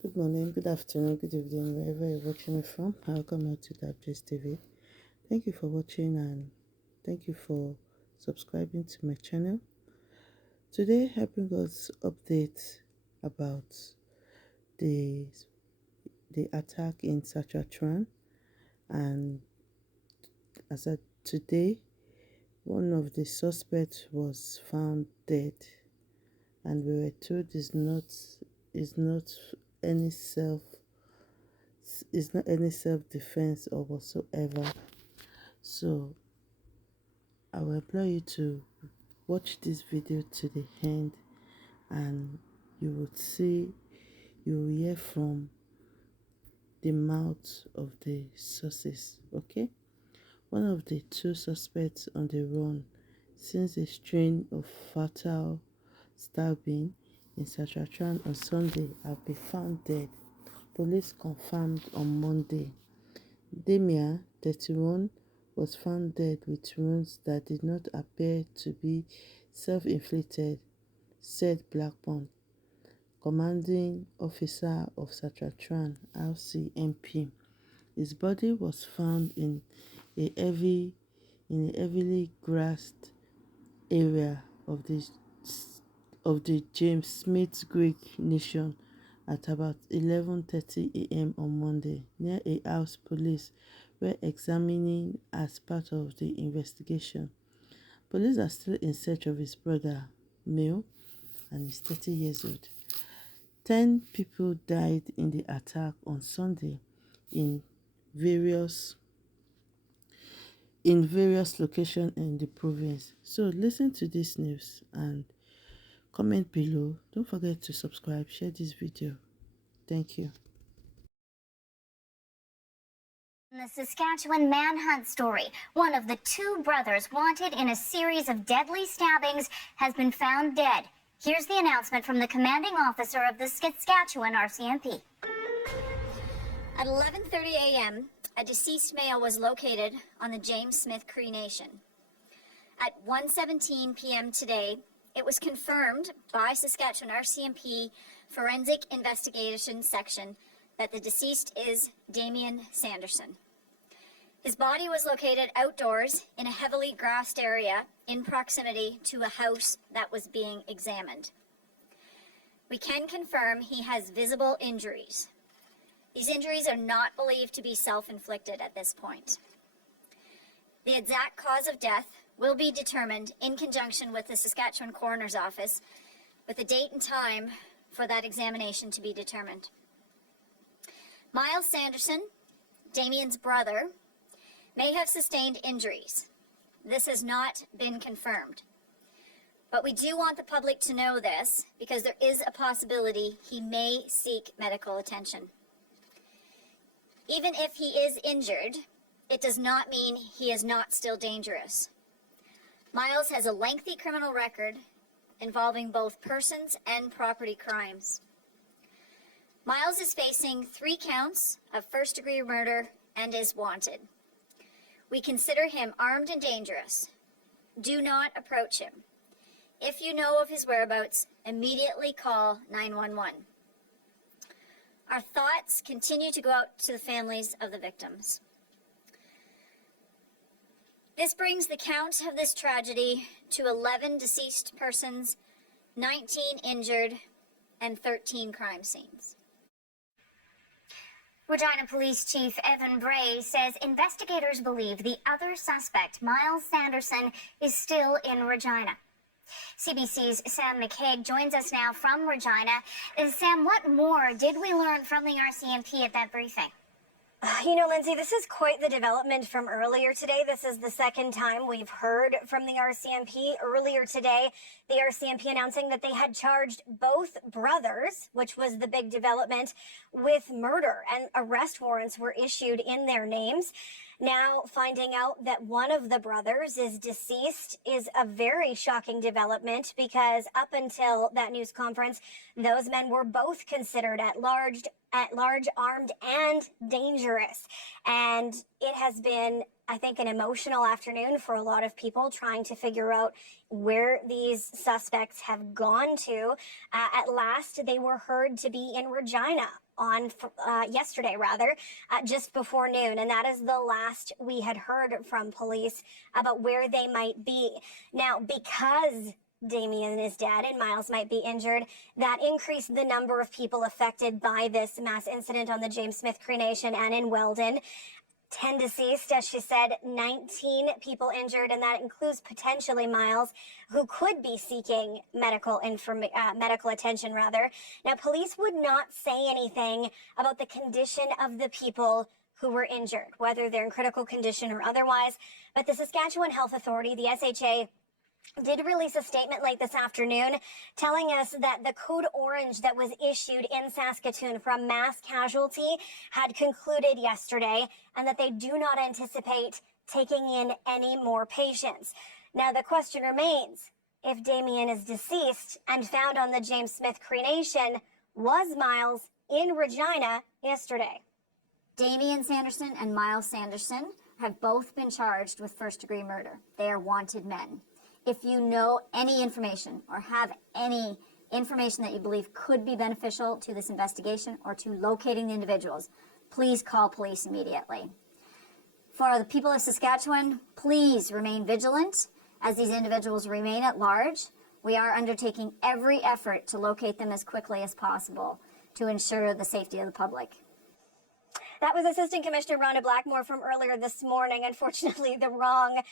Good morning, good afternoon, good evening, wherever you're watching me from. Welcome to Dabbys TV. Thank you for watching and thank you for subscribing to my channel. Today I bring us update about the attack in Saskatchewan, and as of today, one of the suspects was found dead, and we were told is not any self-defense or whatsoever. So I will implore you to watch this video to the end, and you will hear from the mouth of the sources. Okay, one of the two suspects on the run since a string of fatal stabbing in Saskatchewan on Sunday have been found dead. Police confirmed on Monday. Damien, 31, was found dead with wounds that did not appear to be self-inflicted, said Blackmore, commanding officer of Saskatchewan RCMP. His body was found in a heavily grassed area of the James Smith Cree Nation at about 11:30 a.m. on Monday, near a house police were examining as part of the investigation. Police are still in search of his brother, male, and he's 30 years old. 10 people died in the attack on Sunday in various locations in the province. So listen to this news and comment below. Don't forget to subscribe, share this video. Thank you. The Saskatchewan manhunt story. One of the two brothers wanted in a series of deadly stabbings has been found dead. Here's the announcement from the commanding officer of the Saskatchewan RCMP. At 11:30 a.m., a deceased male was located on the James Smith Cree Nation. At 1:17 p.m. today, it was confirmed by Saskatchewan RCMP Forensic Investigation Section that the deceased is Damien Sanderson. His body was located outdoors in a heavily grassed area in proximity to a house that was being examined. We can confirm he has visible injuries. These injuries are not believed to be self-inflicted at this point. The exact cause of death will be determined in conjunction with the Saskatchewan Coroner's Office, with a date and time for that examination to be determined. Myles Sanderson, Damien's brother, may have sustained injuries. This has not been confirmed. But we do want the public to know this because there is a possibility he may seek medical attention. Even if he is injured, it does not mean he is not still dangerous. Myles has a lengthy criminal record involving both persons and property crimes. Myles is facing 3 counts of first-degree murder and is wanted. We consider him armed and dangerous. Do not approach him. If you know of his whereabouts, immediately call 911. Our thoughts continue to go out to the families of the victims. This brings the count of this tragedy to 11 deceased persons, 19 injured, and 13 crime scenes. Regina Police Chief Evan Bray says investigators believe the other suspect, Myles Sanderson, is still in Regina. CBC's Sam McCaig joins us now from Regina. Sam, what more did we learn from the RCMP at that briefing? You know, Lindsay, this is quite the development from earlier today. This is the second time we've heard from the RCMP. Earlier today, the RCMP announcing that they had charged both brothers, which was the big development, with murder, and arrest warrants were issued in their names. Now, finding out that one of the brothers is deceased is a very shocking development because up until that news conference, those men were both considered at large, armed, and dangerous. And it has been I think, an emotional afternoon for a lot of people trying to figure out where these suspects have gone to. At last, they were heard to be in Regina on yesterday, just before noon. And that is the last we had heard from police about where they might be. Now, because Damien is dead and Myles might be injured, that increased the number of people affected by this mass incident on the James Smith Cree Nation and in Weldon. 10 deceased, as she said, 19 people injured, and that includes potentially Myles, who could be seeking medical attention. Now, police would not say anything about the condition of the people who were injured, whether they're in critical condition or otherwise, but the Saskatchewan Health Authority, the SHA, did release a statement late this afternoon telling us that the code orange that was issued in Saskatoon from mass casualty had concluded yesterday and that they do not anticipate taking in any more patients. Now, the question remains, if Damien is deceased and found on the James Smith Cree Nation, was Myles in Regina yesterday? Damien Sanderson and Myles Sanderson have both been charged with first-degree murder. They are wanted men. If you know any information or have any information that you believe could be beneficial to this investigation or to locating the individuals, please call police immediately. For the people of Saskatchewan, please remain vigilant as these individuals remain at large. We are undertaking every effort to locate them as quickly as possible to ensure the safety of the public. That was Assistant Commissioner Rhonda Blackmore from earlier this morning. Unfortunately, the wrong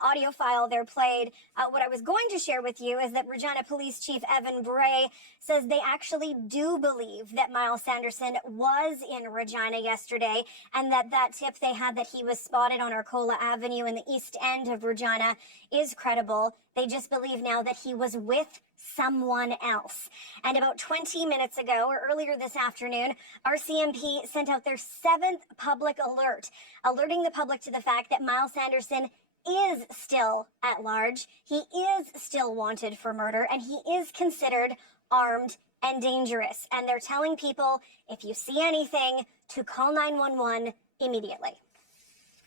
audio file there played. What I was going to share with you is that Regina Police Chief Evan Bray says they actually do believe that Myles Sanderson was in Regina yesterday and that tip they had that he was spotted on Arcola Avenue in the east end of Regina is credible. They just believe now that he was with someone else. And about 20 minutes ago, or earlier this afternoon, RCMP sent out their 7th public alert, alerting the public to the fact that Myles Sanderson is still at large. He is still wanted for murder, and he is considered armed and dangerous. And they're telling people, if you see anything, to call 911 immediately.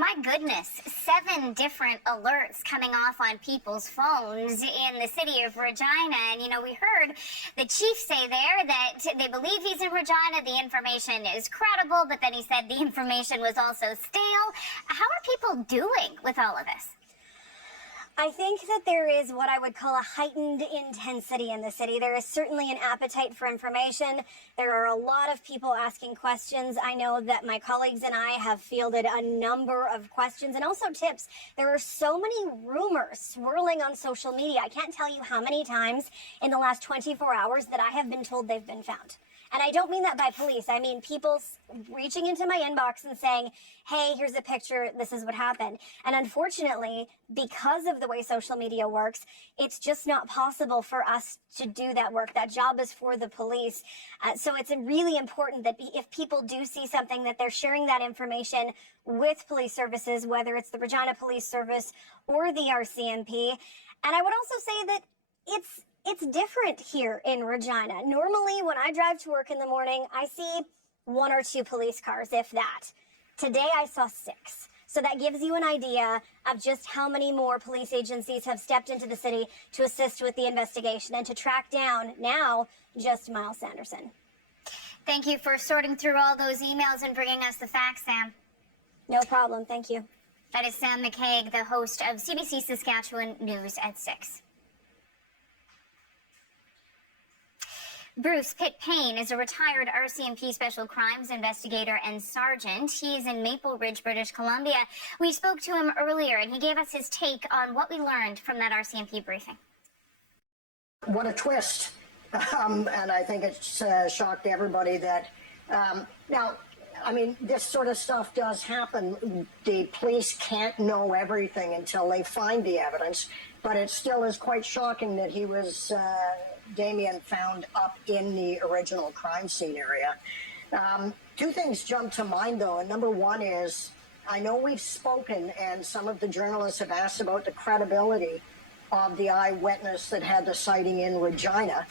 My goodness, 7 different alerts coming off on people's phones in the city of Regina. And, you know, we heard the chief say there that they believe he's in Regina. The information is credible, but then he said the information was also stale. How are people doing with all of this? I think that there is what I would call a heightened intensity in the city. There is certainly an appetite for information. There are a lot of people asking questions. I know that my colleagues and I have fielded a number of questions and also tips. There are so many rumors swirling on social media. I can't tell you how many times in the last 24 hours that I have been told they've been found. And I don't mean that by police. I mean people reaching into my inbox and saying, hey, here's a picture, this is what happened. And unfortunately, because of the way social media works, it's just not possible for us to do that work. That job is for the police. So it's really important that if people do see something, that they're sharing that information with police services, whether it's the Regina Police Service or the RCMP. And I would also say that it's different here in Regina. Normally, when I drive to work in the morning, I see 1 or 2 police cars, if that. Today, I saw 6. So that gives you an idea of just how many more police agencies have stepped into the city to assist with the investigation and to track down now just Myles Sanderson. Thank you for sorting through all those emails and bringing us the facts, Sam. No problem. Thank you. That is Sam McCaig, the host of CBC Saskatchewan News at 6. Bruce Pitt Payne is a retired RCMP Special Crimes investigator and sergeant. He's in Maple Ridge, British Columbia. We spoke to him earlier, and he gave us his take on what we learned from that RCMP briefing. What a twist. And I think it's shocked everybody that, now, I mean, this sort of stuff does happen. The police can't know everything until they find the evidence, but it still is quite shocking that he was... Damien found up in the original crime scene area. 2 things jump to mind, though, and number one is, I know we've spoken and some of the journalists have asked about the credibility of the eyewitness that had the sighting in Regina,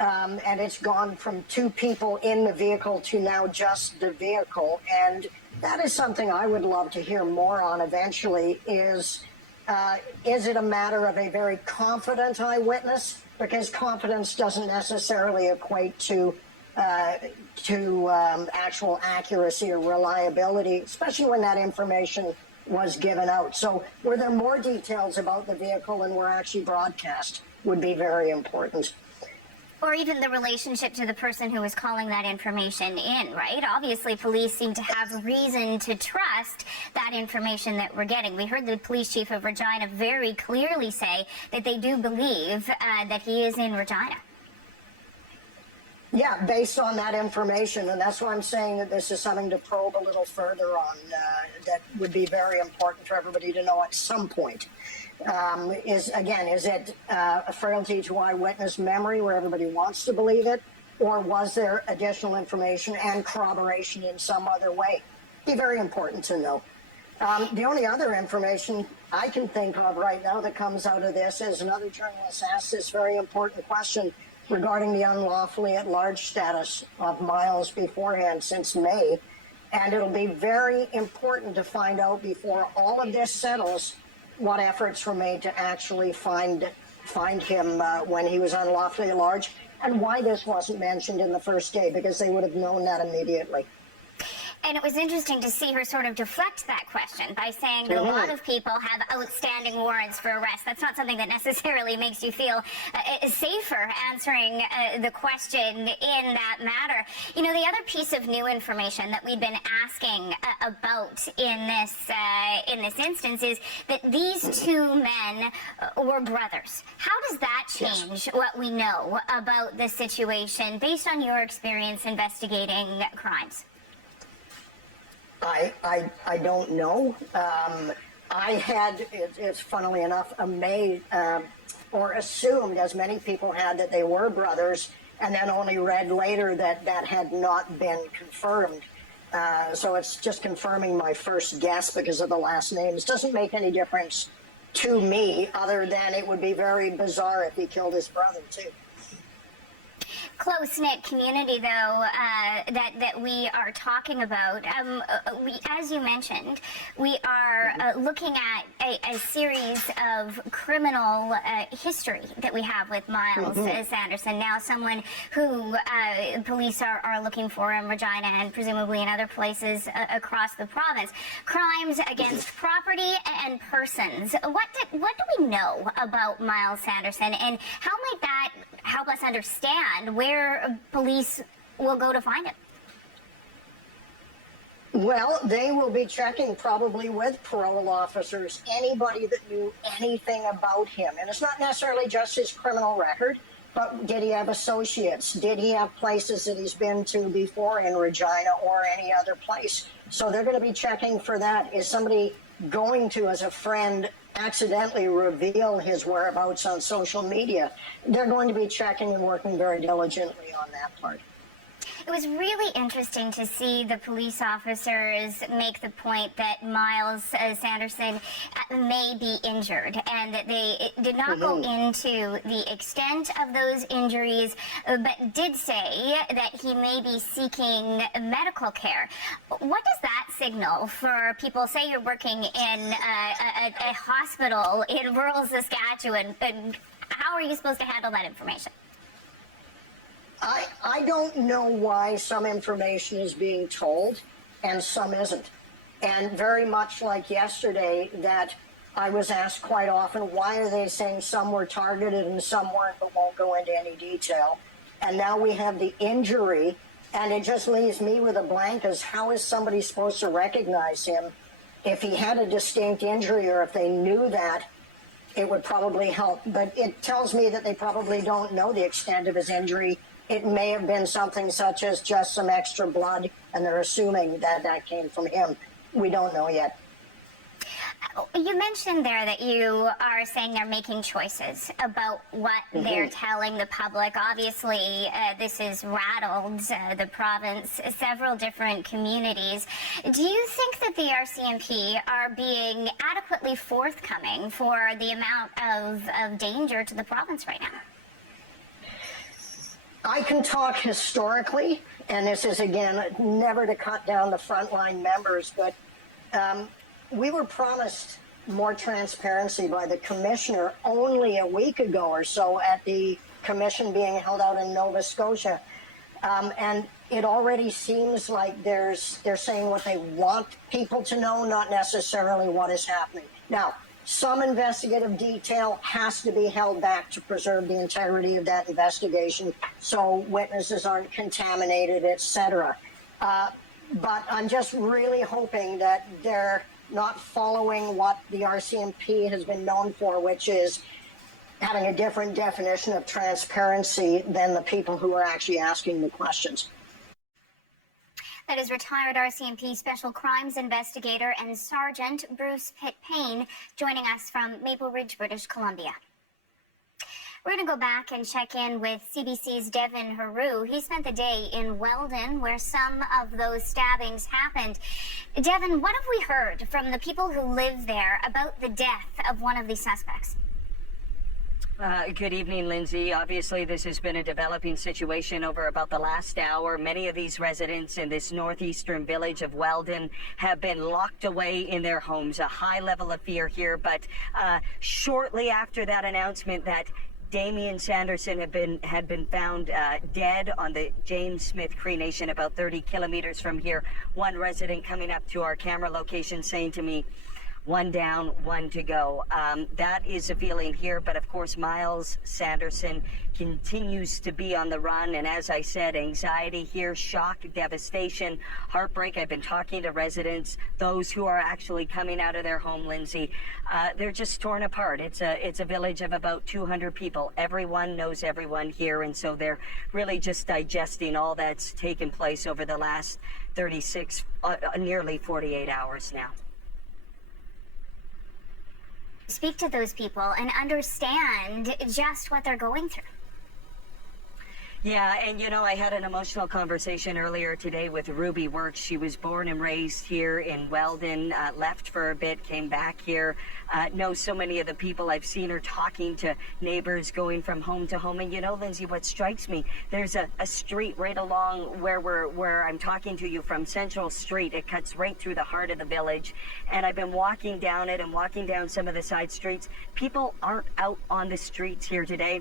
and it's gone from 2 people in the vehicle to now just the vehicle, and that is something I would love to hear more on eventually. Is it a matter of a very confident eyewitness? Because confidence doesn't necessarily equate to actual accuracy or reliability, especially when that information was given out. So were there more details about the vehicle and were actually broadcast would be very important. Or even the relationship to the person who was calling that information in, right? Obviously, police seem to have reason to trust that information that we're getting. We heard the police chief of Regina very clearly say that they do believe that he is in Regina. Yeah, based on that information, and that's why I'm saying that this is something to probe a little further on. That would be very important for everybody to know at some point. Is it a frailty to eyewitness memory where everybody wants to believe it, or was there additional information and corroboration in some other way? Be very important to know. The only other information I can think of right now that comes out of this is another journalist asked this very important question regarding the unlawfully at large status of Myles beforehand since May. And it'll be very important to find out before all of this settles what efforts were made to actually find him when he was unlawfully at large, and why this wasn't mentioned in the first day, because they would have known that immediately. And it was interesting to see her sort of deflect that question by saying that a lot of people have outstanding warrants for arrest. That's not something that necessarily makes you feel safer answering the question in that matter. You know, the other piece of new information that we've been asking about in this instance is that these two men were brothers. How does that change what we know about the situation based on your experience investigating crimes? I don't know. I had, it's funnily enough, or assumed, as many people had, that they were brothers, and then only read later that that had not been confirmed. So it's just confirming my first guess because of the last names. Doesn't make any difference to me, other than it would be very bizarre if he killed his brother, too. Close-knit community, though, that we are talking about. As you mentioned, we are looking at a series of criminal history that we have with Myles Sanderson, now someone who police are looking for in Regina and presumably in other places across the province. Crimes against property and persons. What do we know about Myles Sanderson, and how might that help us understand where police will go to find him? Well, they will be checking probably with parole officers, anybody that knew anything about him. And it's not necessarily just his criminal record, but did he have associates? Did he have places that he's been to before in Regina or any other place? So they're going to be checking for that. Is somebody going to, as a friend, accidentally reveal his whereabouts on social media? They're going to be checking and working very diligently on that part. It was really interesting to see the police officers make the point that Myles Sanderson may be injured, and that they did not go into the extent of those injuries, but did say that he may be seeking medical care. What does that signal for people? Say you're working in a hospital in rural Saskatchewan, and how are you supposed to handle that information? I don't know why some information is being told and some isn't. And very much like yesterday, that I was asked quite often, why are they saying some were targeted and some weren't, but won't go into any detail? And now we have the injury, and it just leaves me with a blank as how is somebody supposed to recognize him? If he had a distinct injury, or if they knew that, it would probably help. But it tells me that they probably don't know the extent of his injury. It may have been something such as just some extra blood, and they're assuming that that came from him. We don't know yet. You mentioned there that you are saying they're making choices about what they're telling the public. Obviously, this has rattled the province, several different communities. Do you think that the RCMP are being adequately forthcoming for the amount of danger to the province right now? I can talk historically, and this is, again, never to cut down the frontline members, but we were promised more transparency by the commissioner only a week ago or so at the commission being held out in Nova Scotia. And it already seems like they're saying what they want people to know, not necessarily what is happening. Now, some investigative detail has to be held back to preserve the integrity of that investigation so witnesses aren't contaminated, etc. But I'm just really hoping that they're not following what the RCMP has been known for, which is having a different definition of transparency than the people who are actually asking the questions. That is retired RCMP Special Crimes Investigator and Sergeant Bruce Pitt-Payne joining us from Maple Ridge, British Columbia. We're going to go back and check in with CBC's Devin Heroux. He spent the day in Weldon, where some of those stabbings happened. Devin, what have we heard from the people who live there about the death of one of these suspects? Good evening, Lindsay. Obviously, this has been a developing situation over about the last hour. Many of these residents in this northeastern village of Weldon have been locked away in their homes. A high level of fear here, but shortly after that announcement that Damien Sanderson had been found dead on the James Smith Cree Nation about 30 kilometers from here, one resident coming up to our camera location saying to me, "One down, one to go." That is a feeling here, but of course Myles Sanderson continues to be on the run, and as I said, anxiety here, shock, devastation, heartbreak. I've been talking to residents, those who are actually coming out of their home, Lindsay. They're just torn apart. It's a village of about 200 people. Everyone knows everyone here, and so they're really just digesting all that's taken place over the last 36, nearly 48 hours now. Speak to those people and understand just what they're going through. Yeah, and you know, I had an emotional conversation earlier today with Ruby Works. She was born and raised here in Weldon, left for a bit, came back here, knows so many of the people. I've seen her talking to neighbors, going from home to home. And you know, Lindsay, what strikes me, there's a street right along where I'm talking to you from, Central Street. It cuts right through the heart of the village. And I've been walking down it and walking down some of the side streets. People aren't out on the streets here today,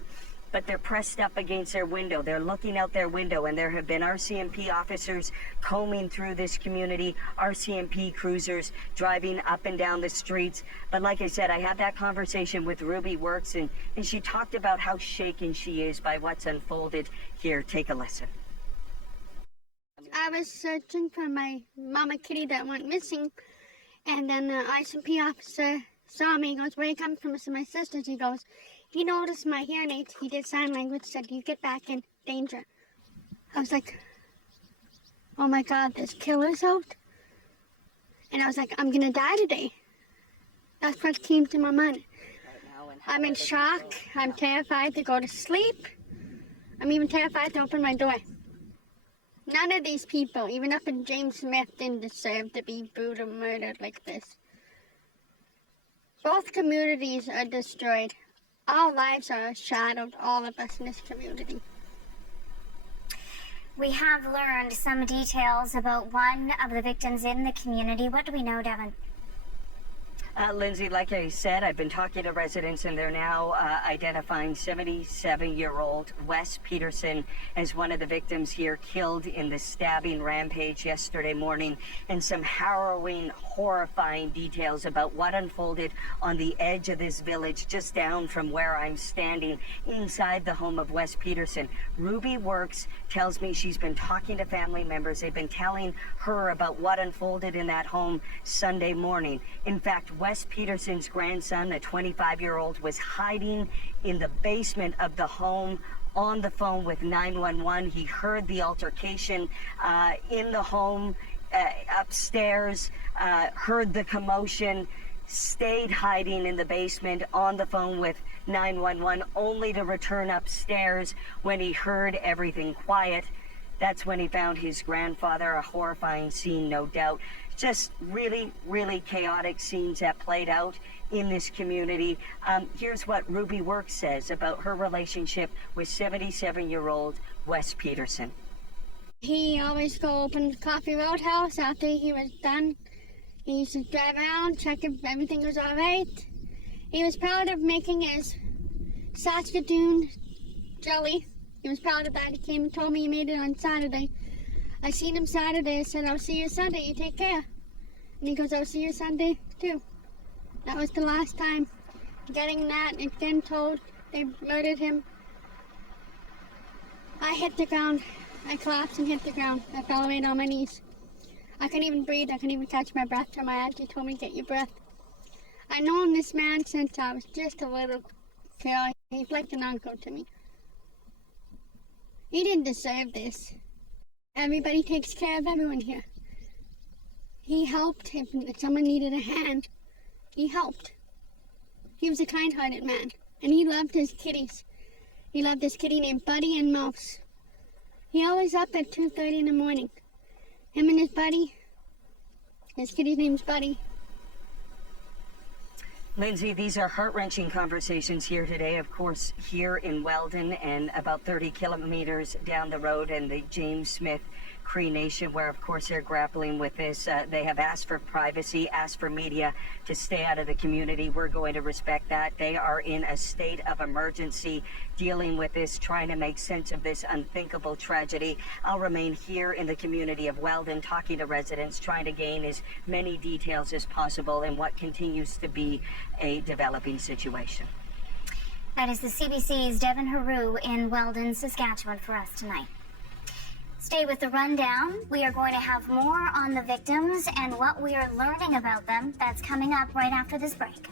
but they're pressed up against their window. They're looking out their window, and there have been RCMP officers combing through this community, RCMP cruisers driving up and down the streets. But like I said, I had that conversation with Ruby Works, and she talked about how shaken she is by what's unfolded here. Take a listen. I was searching for my mama kitty that went missing, and then the RCMP officer saw me. He goes, "Where you come from?" I said, "My sister's." He goes, "He noticed my hearing aids. He did sign language, said, you get back in danger." I was like, oh my God, there's killers out. And I was like, I'm gonna die today. That's what came to my mind. I'm in shock. I'm terrified to go to sleep. I'm even terrified to open my door. None of these people, even up in James Smith, didn't deserve to be brutally murdered like this. Both communities are destroyed. Our lives are shadowed, all of us in this community. We have learned some details about one of the victims in the community. What do we know, Devin? Lindsay, like I said, I've been talking to residents, and they're now identifying 77-year-old Wes Peterson as one of the victims here, killed in the stabbing rampage yesterday morning, and some harrowing, horrifying details about what unfolded on the edge of this village just down from where I'm standing inside the home of Wes Peterson. Ruby Works tells me she's been talking to family members. They've been telling her about what unfolded in that home Sunday morning. In fact, Wes Peterson's grandson, a 25-year-old, was hiding in the basement of the home on the phone with 911. He heard the altercation in the home upstairs, heard the commotion, stayed hiding in the basement on the phone with 911, only to return upstairs when he heard everything quiet. That's when he found his grandfather. A horrifying scene, no doubt. Just really, really chaotic scenes that played out in this community. Here's what Ruby Works says about her relationship with 77-year-old West Peterson. He always go open Coffee Roadhouse after he was done. He used to drive around, check if everything was all right. He was proud of making his Saskatoon jelly. He was proud of that. He came and told me he made it on Saturday. I seen him Saturday. I said, I'll see you Sunday. You take care. And he goes, I'll see you Sunday too. That was the last time. Getting that and then told they murdered him. I hit the ground. I collapsed and hit the ground. I fell right on my knees. I couldn't even breathe. I couldn't even catch my breath till my auntie told me to get your breath. I've known this man since I was just a little girl. He's like an uncle to me. He didn't deserve this. Everybody takes care of everyone here. He helped if someone needed a hand. He helped. He was a kind-hearted man, and he loved his kitties. He loved his kitty named Buddy and Mouse. He always up at 2:30 in the morning. Him and his buddy. His kitty's name's Buddy. Lindsay, these are heart-wrenching conversations here today, of course, here in Weldon and about 30 kilometers down the road in the James Smith Cree Nation, where, of course, they're grappling with this. They have asked for privacy, asked for media to stay out of the community. We're going to respect that. They are in a state of emergency dealing with this, trying to make sense of this unthinkable tragedy. I'll remain here in the community of Weldon, talking to residents, trying to gain as many details as possible in what continues to be a developing situation. That is the CBC's Devin Haru in Weldon, Saskatchewan for us tonight. Stay with the rundown. We are going to have more on the victims and what we are learning about them. That's coming up right after this break.